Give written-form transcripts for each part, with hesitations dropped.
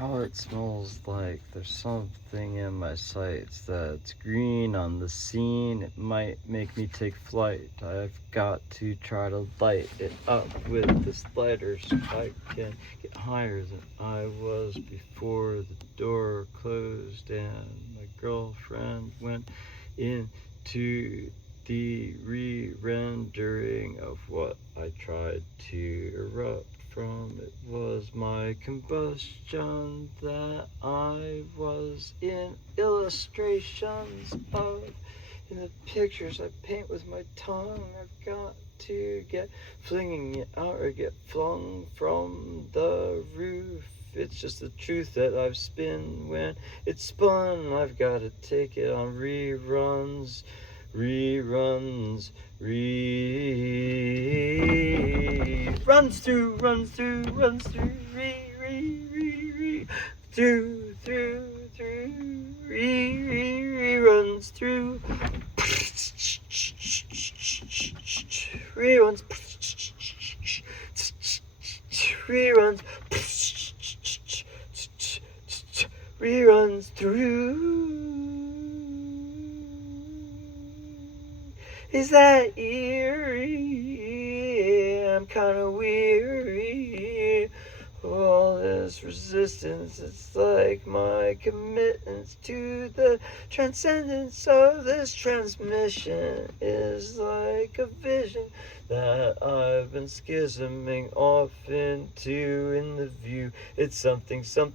Now it smells like there's something in my sights that's green on the scene. It might make me take flight. I've got to try to light it up with this lighter so I can get higher than I was before the door closed and my girlfriend went into the re-rendering of what I tried to erupt from. It was my combustion that I was in illustrations of. In the pictures I paint with my tongue, I've got to get flinging it out or get flung from the roof. It's just the truth that I've spun when it's spun. I've got to take it on reruns, reruns, runs through, runs through, runs through, through, runs through, reruns, reruns, reruns through. Is that eerie? I'm kinda weary of all this resistance. It's like my commitment to the transcendence of this transmission is like a vision that I've been schisming off into in the view. It's something so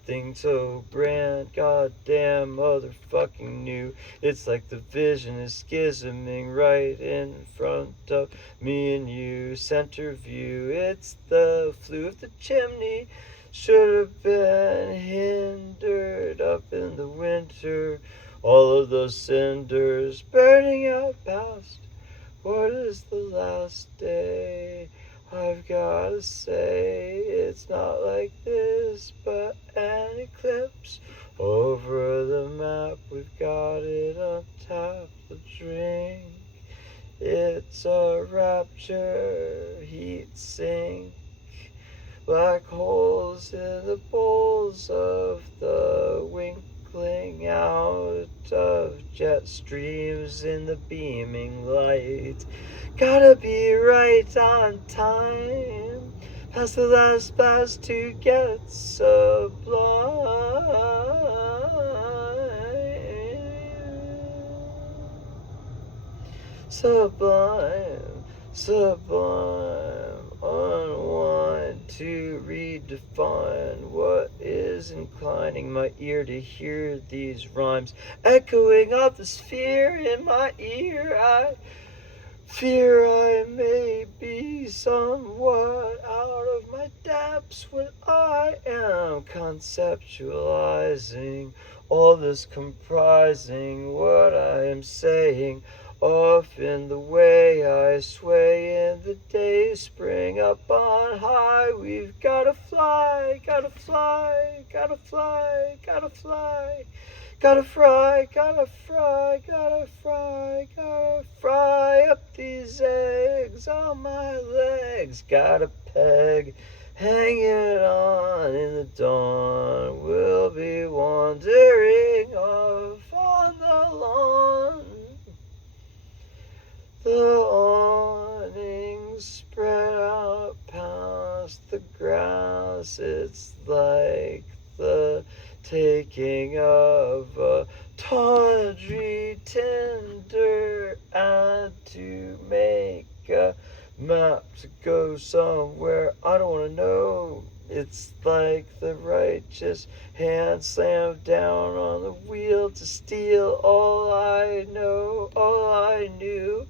brand goddamn motherfucking new. It's like the vision is schisming right in front of me and you. Center view, it's the flue of the chimney. Should have been hindered up in the winter. All of those cinders burning out past. What is the last day? I've gotta say, it's not like this, but an eclipse over the map. We've got it on tap, the drink. It's a rapture, heat sink. Black holes in the bowls of the winkling out of jet streams in the beaming light. Gotta be right on time, past the last blast to get sublime. Sublime, sublime, unwind to redefine what is inclining my ear to hear these rhymes echoing off the sphere in my ear. I fear I may be somewhat out of my depths when I am conceptualizing all this comprising what I am saying. Off in the way I sway in the day spring up on high. We've gotta fly, gotta fly, gotta fly, gotta fly. Gotta fry, gotta fry, gotta fry, gotta fry up these eggs on my legs. Got a peg, hang it on in the dawn. We'll be wandering off on the lawn. The awnings spread out past the grass. It's like the taking of a tawdry tinder and to make a map to go somewhere I don't want to know. It's like the righteous hand slammed down on the wheel to steal all I know, all I knew,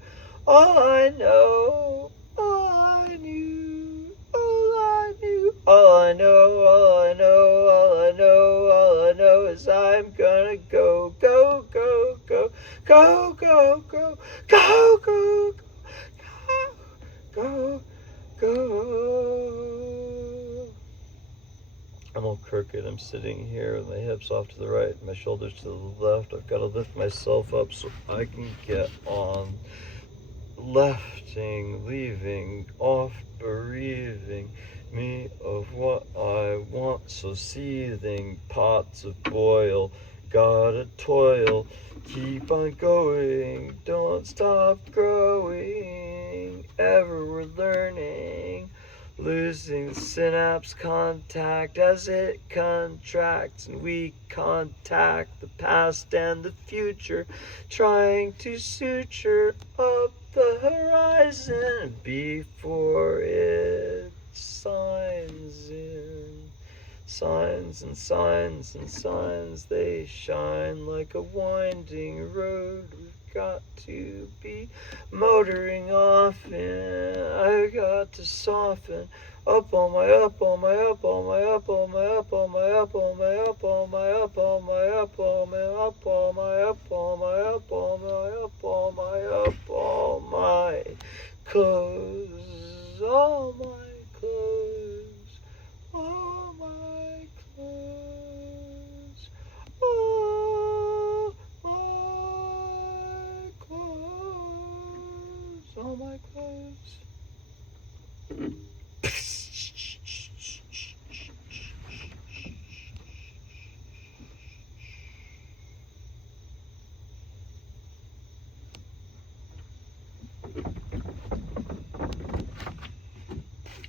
all I know, all I knew, all I knew, all I know, all I know, all I know, all I know is I'm gonna go, go, go, go, go, go, go, go, go, go, go, go. I'm all crooked. I'm sitting here with my hips off to the right, my shoulders to the left. I've got to lift myself up so I can get on lefting, leaving, off, bereaving, me of what I want, so seething pots of boil, gotta toil, keep on going, don't stop growing, ever we're learning, losing synapse contact as it contracts, and we contact the past and the future, trying to suture up the horizon before it signs in. Signs and signs and signs, they shine like a winding road. We've got to be motoring often. I've got to soften up on my up on my up on my up on my up on my up on my up on my up on my up on my up on my up on my up on my up on my up on my clothes, all my clothes, all my clothes, all my clothes, all my clothes.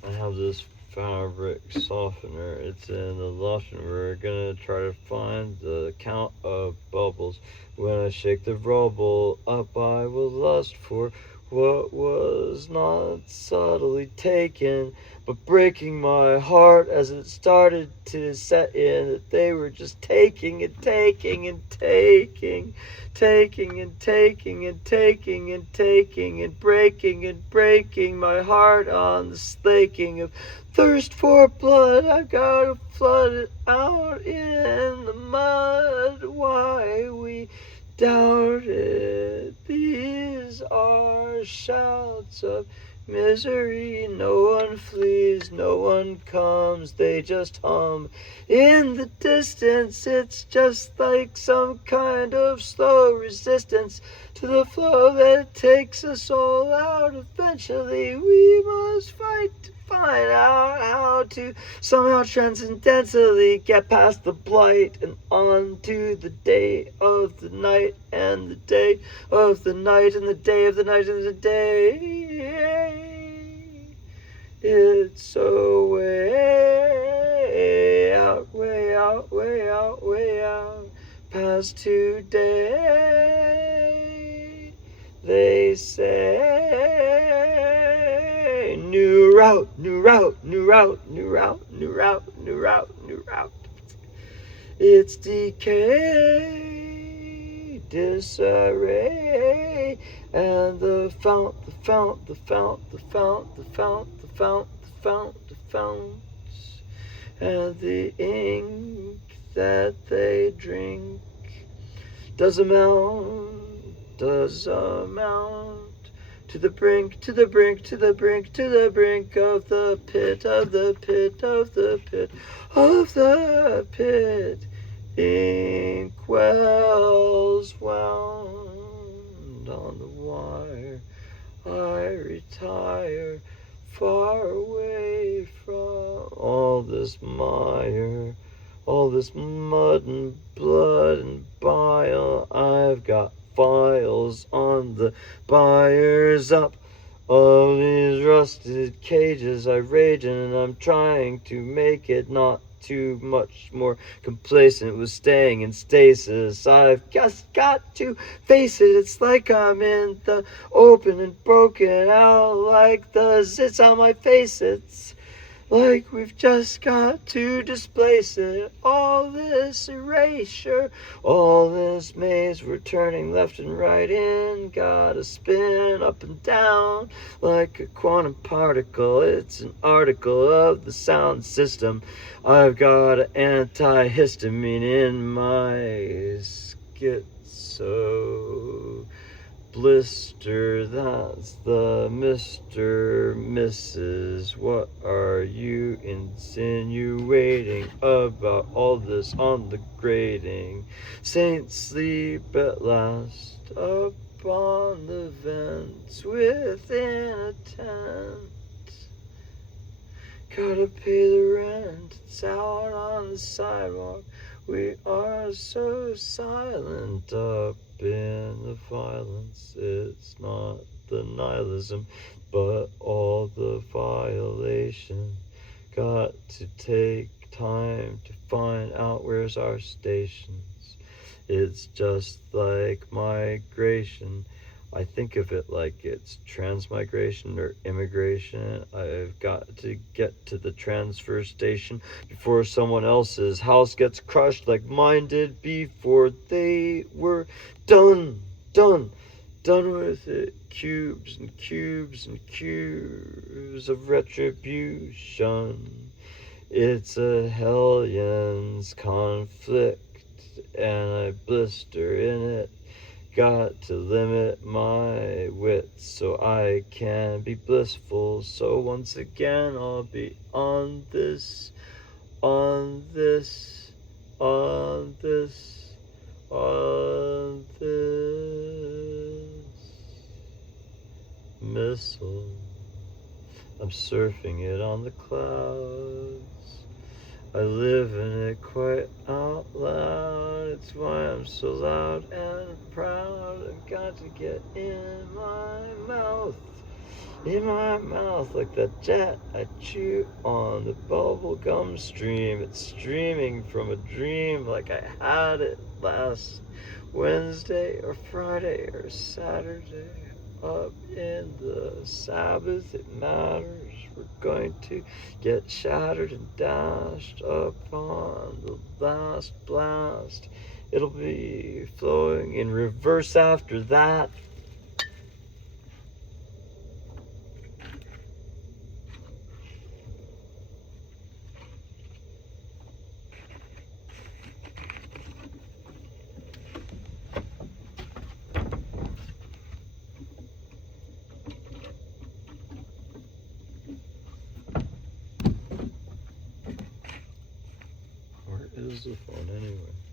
I have this fabric softener. It's in the loft, and we're gonna try to find the count of bubbles. When I shake the rubble up, I will lust for what was not subtly taken, but breaking my heart as it started to set in, that they were just taking and taking and taking, taking and taking and taking and taking and breaking my heart on the slaking of thirst for blood. I've gotta flood it out in the mud. Why we doubt it? These are shouts of misery. No one flees, no one comes, they just hum. In the distance, it's just like some kind of slow resistance to the flow that takes us all out. Eventually, we must fight to find out how to somehow transcendentally get past the blight and on to the day of the night and the day of the night and the day of the night and the day. It's so way out, way out, way out, way out past today. They say new route, new route, new route, new route, new route, new route, new route. It's decay, disarray, and the fount, the fount, the fount, the fount, the fount, the fount, the fount, the founts, and the ink that they drink does amount to the brink, to the brink, to the brink, to the brink of the pit, of the pit, of the pit, of the pit. Ink wells wound on the wire. I retire far away from all this mire, all this mud and blood and bile. I've got files on the buyers up of these rusted cages. I rage and I'm trying to make it not too much more complacent with staying in stasis. I've just got to face it. It's like I'm in the open and broken out like the zits on my face. It's like we've just got to displace it. All this erasure, all this maze, we're turning left and right in. Gotta spin up and down like a quantum particle. It's an article of the sound system. I've got an antihistamine in my schizo blister. That's the Mr. Mrs. What are you insinuating about all this on the grating? Saints sleep at last upon the vents within a tent. Gotta pay the rent, it's out on the sidewalk. We are so silent up in the violence. It's not the nihilism, but all the violation. Got to take time to find out where's our stations. It's just like migration. I think of it like it's transmigration or immigration. I've got to get to the transfer station before someone else's house gets crushed like mine did before they were done with it. Cubes and cubes and cubes of retribution. It's a hellion's conflict, and I blister in it. Got to limit my wits so I can be blissful. So once again, I'll be on this missile. I'm surfing it on the clouds. I live in it quite out loud. It's why I'm so loud and proud. I've got to get in my mouth like that jet I chew on the bubblegum stream. It's streaming from a dream like I had it last Wednesday or Friday or Saturday. Up in the Sabbath, it matters. We're going to get shattered and dashed upon the last blast. It'll be flowing in reverse after that. Where is the phone anyway?